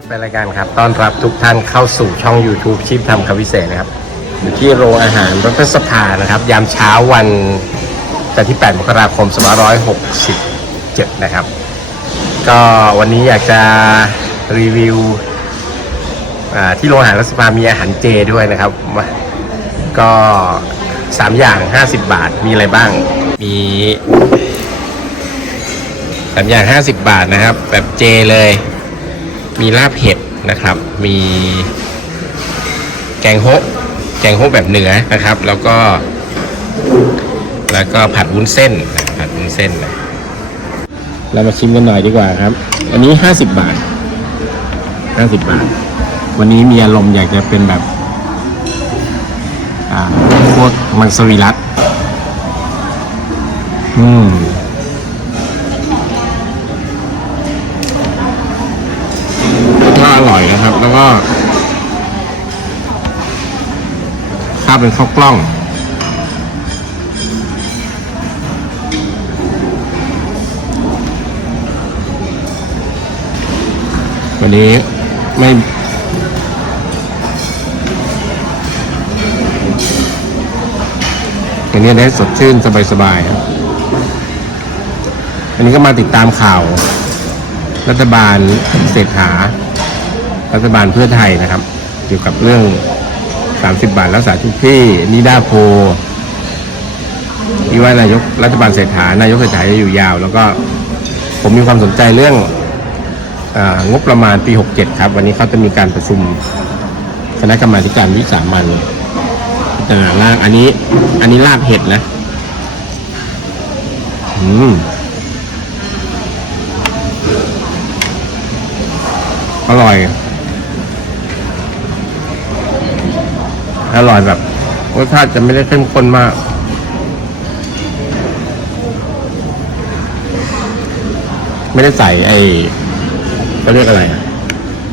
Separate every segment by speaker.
Speaker 1: ครับเป็นรายการครับต้อนรับทุกท่านเข้าสู่ช่อง YouTube ชิปทำคำวิเศษนะครับ อยู่ที่โรงอาหารรัฐสภานะครับ ยามเช้าวันจันทร์ที่ 8 มกราคม2567 นะครับ ก็วันนี้อยากจะรีวิวอ่าที่โรงอาหารรัฐสภามีอาหารเจด้วยนะครับมาก็ 3 อย่าง 50 บาทมีอะไรบ้าง มีสามอย่าง 50 บาทนะครับ แบบเจเลย มีลาบเห็ดนะครับ มีแกงโฮะแกงโฮะแบบเหนือนะครับ แล้วก็ แล้วก็ผัดวุ้นเส้นนะผัดวุ้นเส้นนะเรามาชิมกันหน่อยดีกว่าครับ อันนี้50บบาท50บาท วันนี้มีอารมณ์อยากจะเป็นแบบอ่าพวกมังสวิรัตอืม ก็อร่อยนะครับ แล้วก็ข้าวเป็นข้าวกล้อง วันนี้ไม่วันนี้ได้สดชื่นสบายๆครับวันนี้ก็มาติดตามข่าว รัฐบาลเศรษฐา รัฐบาลเพื่อไทยนะครับ เกี่ยวกับเรื่อง 30 บาทรักษาทุกที่นิดาโพที่ว่านายกรัฐบาลเศรษฐานายกเศรษฐาจะอยู่ยาว แล้วก็ผมมีความสนใจเรื่ององบประมาณปี 67 ครับ วันนี้เขาจะมีการประชุมคณะกรรมาการวิสามันพิจารณาร่างอันนี้ อันนี้ลาบเห็ดนะอืมอร่อย อร่อยแบบรสชาติจะไม่ได้เข้มข้นมาก ไม่ได้ใส่ไอ้เขาเรียกอะไรอะ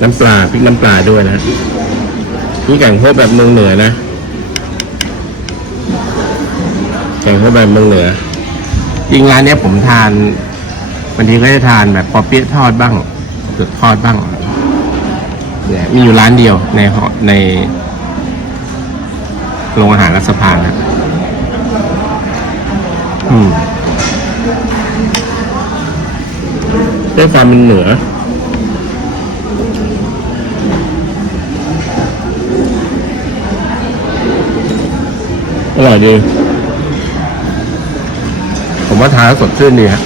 Speaker 1: น้ำปลาพริกน้ำปลาด้วยนะนี่แกงโฮะแบบเมืองเหนือนะแกงโฮะแบบเมืองเหนือจริงร้านนี้ผมทานบางทีก็จะทานแบบปอเปี๊ยะทอดบ้างเผือกทอดบ้างเนี่ยมีอยู่ร้านเดียวในใน โรงอาหารรัฐสภานะอืมด้วยความเป็นเหนือ อร่อยดี ผมว่าทานแล้วสดชื่นดีฮะ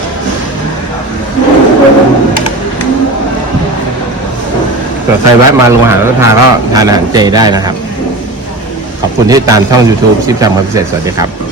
Speaker 1: เกิดใครแวะมาโรงอาหารรัฐสภาก็ทานอาหารเจได้นะครับ ขอบคุณที่ตามช่อง YouTube ชิปจำมาพิเศษสวัสดีครับ